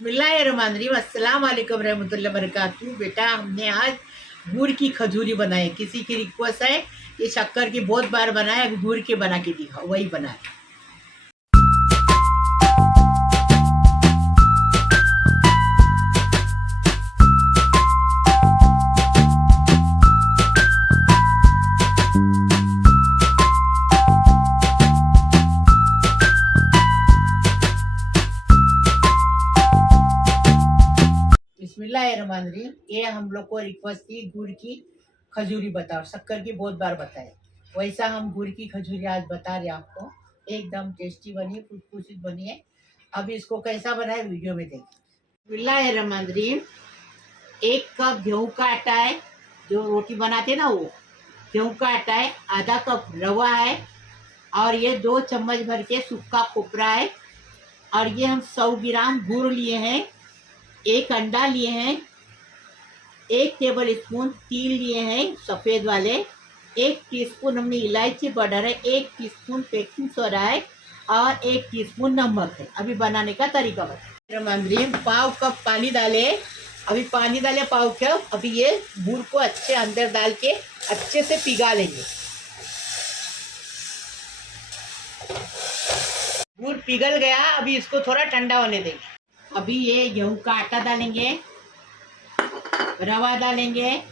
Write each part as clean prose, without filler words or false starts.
बिस्मिल्लाहिर्रहमानिर्रहीम, अस्सलाम वालेकुम रहमतुल्लाहि बरकातहू। बेटा, हमने आज गुड़ की खजूरी बनाई। किसी की रिक्वेस्ट है कि शक्कर की बहुत बार बनाए, अभी गुड़ की बना के दिखाओ, वही बनाए। बिस्मिल्लाहिर्रहमानिर्रहीम। ये हम लोग को रिक्वेस्ट थी गुड़ की खजूरी बताओ, शक्कर की बहुत बार बताए, वैसा हम गुड़ की खजूरी आज बता रहे आपको। एकदम टेस्टी बनी है, खुशखुशी बनी है। अभी इसको कैसा बनाए वीडियो में देखिए। बिस्मिल्लाहिर्रहमानिर्रहीम। 1 कप गेहूं का आटा है, जो रोटी बनाते ना वो गेहूं का आटा है। आधा कप रवा है, और ये 2 चम्मच भर के सूखा खोपरा है, और ये हम 100 ग्राम गुड़ लिए हैं। 1 अंडा लिए हैं। 1 टेबल स्पून तिल लिए हैं सफ़ेद वाले। 1 टीस्पून हमने इलायची पाउडर है। 1 टीस्पून बेकिंग सोडा है, और 1 टीस्पून नमक है। अभी बनाने का तरीका बताए। पाव कप पानी डाले। अभी पानी डाले पाव कप। अभी ये गुड़ को अच्छे अंदर डाल के अच्छे से पिघला लेंगे। गुड़ पिघल गया, अभी इसको थोड़ा ठंडा होने देंगे। अभी ये गेहूं का आटा डालेंगे, रवा डालेंगे।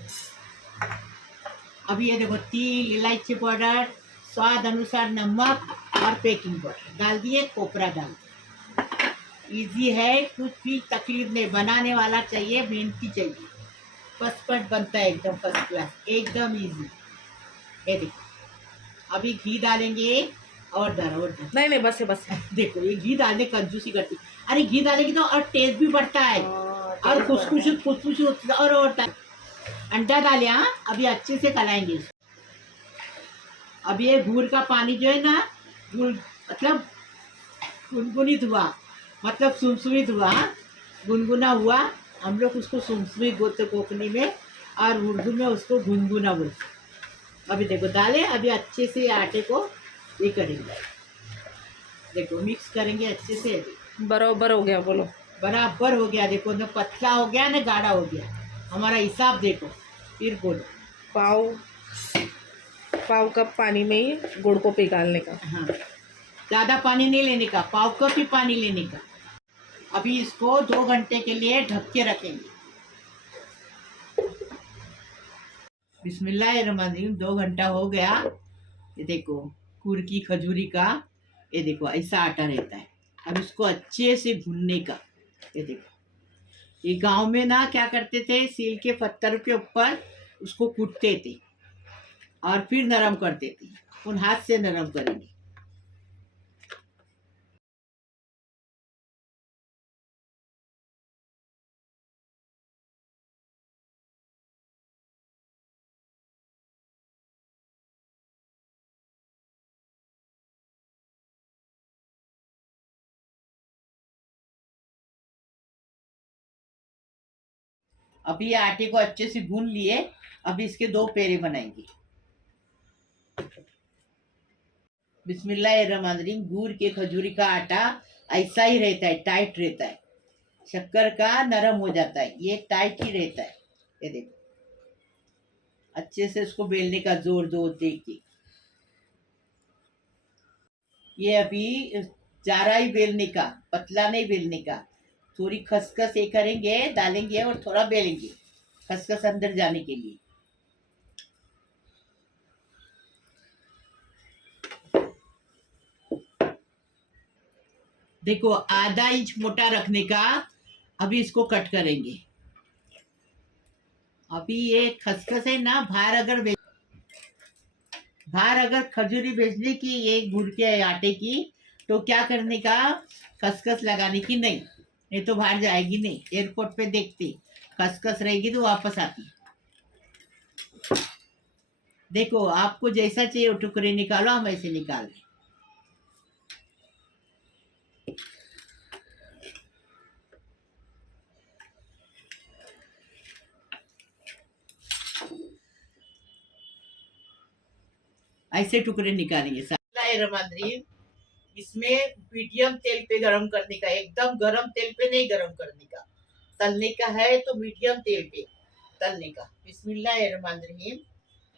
अभी ये देखो तिल, इलायची पाउडर, स्वाद अनुसार नमक और बेकिंग पाउडर डाल दिए। खोपरा डाल दिए। इजी है, कुछ भी तकलीफ नहीं। बनाने वाला चाहिए, मेहनती चाहिए। फटफट बनता है, एकदम फर्स्ट क्लास, एकदम इजी। ये देखो अभी घी डालेंगे। और नहीं नहीं, बस है बस है। देखो ये घी डालने कंजूसी करती। अरे घी डालेगी तो और टेस्ट भी बढ़ता है, और खुशखुशी होती है। और अंडा डाले। हाँ, अभी अच्छे से कलाएंगे। अब ये गुड़ का पानी जो है ना, गुड़ मतलब गुनगुनित हुआ, मतलब सुनसुनित हुआ। गुनगुना हुआ, हम लोग उसको सुनसुनित बोलते कोकनी में, और उर्दू में उसको गुनगुना बोलते। अभी देखो डाले। अभी अच्छे से आटे को ये करेंगे। देखो मिक्स करेंगे अच्छे से। बराबर हो गया, बोलो। बराबर हो गया। देखो न पतला हो गया न गाढ़ा हो गया, हमारा हिसाब देखो। फिर बोलो। पाव कप पानी में ही गुड़ को पिघालने का। हाँ, ज़्यादा पानी नहीं लेने का, पाव कप ही पानी लेने का। अभी इसको 2 घंटे के लिए ढक के रखेंगे। बिस्मिल्लाहिर्रहमानिर्रहीम। 2 घंटा हो गया। ये देखो गुड़ की खजूरी का, ये देखो ऐसा आटा रहता है। अब इसको अच्छे से भूनने का। ये देखो, ये गांव में ना क्या करते थे, सील के पत्थर के ऊपर उसको कूटते थे और फिर नरम करते थे। उन हाथ से नरम करेंगे। अभी आटे को अच्छे से गूंद लिए। अभी इसके 2 पेड़े बनाएंगे। बिस्मिल्लाहिर्रहमानिर्रहीम। गुड़ के खजूरी का आटा ऐसा ही रहता है, टाइट रहता है। शक्कर का नरम हो जाता है, ये टाइट ही रहता है। ये देखो अच्छे से उसको बेलने का, जोर जोर दे के। ये अभी चारा ही बेलने का, पतला नहीं बेलने का। थोड़ी खसखस ये करेंगे, डालेंगे और थोड़ा बेलेंगे, खसखस अंदर जाने के लिए। देखो आधा इंच मोटा रखने का। अभी इसको कट करेंगे। अभी ये खसखस है ना, बाहर अगर खजूरी भेजने की, ये गुड़ के आटे की, तो क्या करने का, खसखस लगाने की नहीं। नहीं तो बाहर जाएगी नहीं। एयरपोर्ट पे देखती खसखस रहेगी तो वापस आती। देखो आपको जैसा चाहिए टुकड़े निकालो, हम ऐसे निकाल लें। ऐसे टुकड़े निकालेंगे। बिस्मिल्लाहिर्रहमानिर्रहीम। इसमें मीडियम तेल पे गरम करने का, एकदम गरम तेल पे नहीं गरम करने का, तलने का है तो मीडियम तेल पे तलने का। बिस्मिल्लाहिर्रहमानिर्रहीम।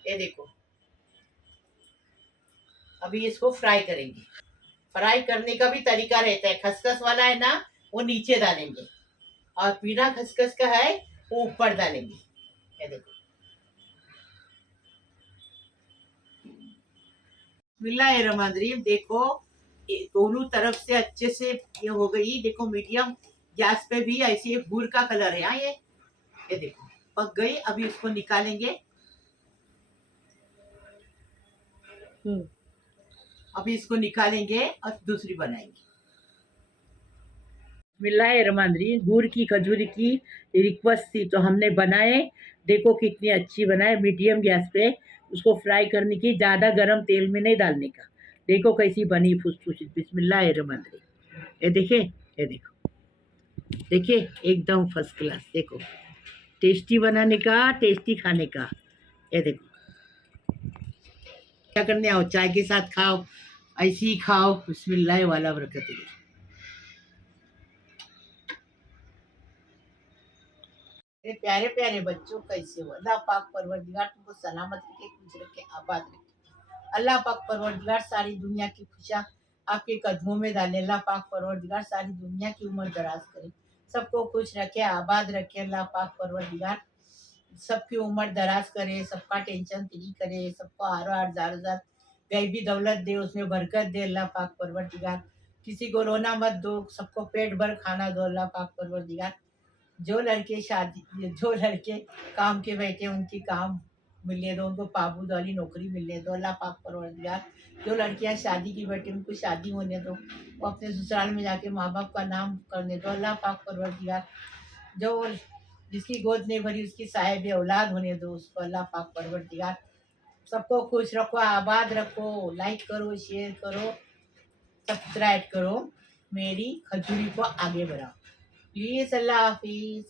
ये देखो, अभी इसको फ्राई करेंगे। फ्राई करने का भी तरीका रहता है, खसखस वाला है ना वो नीचे डालेंगे, और बिना खसखस का है वो ऊपर डालेंगे। ये देखो, बिस्मिल्लाहिर्रहमानिर्रहीम। देखो, ये दोनों तरफ से अच्छे से ये हो गई। देखो, मीडियम गैस पे भी ऐसे भूर का कलर है। ये देखो पक गई। अभी इसको निकालेंगे। अभी इसको निकालेंगे और दूसरी बनाएंगे। बिस्मिल्लाहिर्रहमानिर्रहीम। गुड़ की खजूरी की रिक्वेस्ट थी तो हमने बनाए। देखो कितनी अच्छी बनाए, मीडियम गैस पे उसको फ्राई करने की, ज़्यादा गरम तेल में नहीं डालने का। देखो कैसी बनी फुसफुसी। बिस्मिल्लाहिर्रहमानिर्रहीम। ये देखिए, ये देखो, देखिए एकदम फर्स्ट क्लास। देखो, टेस्टी बनाने का, टेस्टी खाने का। ये देखो, क्या करने आओ, चाय के साथ खाओ, ऐसे ही खाओ। बिस्मिल्लाह वाला बरकत। मेरे प्यारे प्यारे बच्चों, कैसे हो? अल्लाह पाक परवरदिगार तुमको सलामत रखे, खुश रखे, आबाद रखे। अल्लाह पाक परवरदिगार सारी दुनिया की खुशियाँ आपके कदमों में डाले। अल्लाह पाक परवरदिगार सारी दुनिया की उम्र दराज करे, सबको खुश रखे, आबाद रखे। अल्लाह पाक परवरदिगार सबकी उम्र दराज करे, सबका टेंशन फ्री करे, सबको हारो हजार हजार गैबी दौलत दे, उसमें बरकत दे। अल्लाह पाक परवरदिगार किसी को रोना मत दो, सबको पेट भर खाना दो। अल्लाह पाक परवरदिगार जो लड़के काम के बैठे उनकी काम मिलने दो, उनको पाबूद वाली नौकरी मिलने दो। अल्लाह पाक परवरदिगार जो लड़कियां शादी की बैठी उनको शादी होने दो, वो अपने ससुराल में जाके माँ बाप का नाम करने दो। अल्लाह पाक परवरदिगार जो जिसकी गोद नहीं भरी उसकी साहिब औलाद होने दो उसको। अल्लाह पाक परवरदिगार सबको खुश रखो, आबाद रखो। लाइक करो, शेयर करो, सब्सक्राइब करो, मेरी खजूरी को आगे बढ़ाओ प्लीज़। अल्लाह हाफिज़।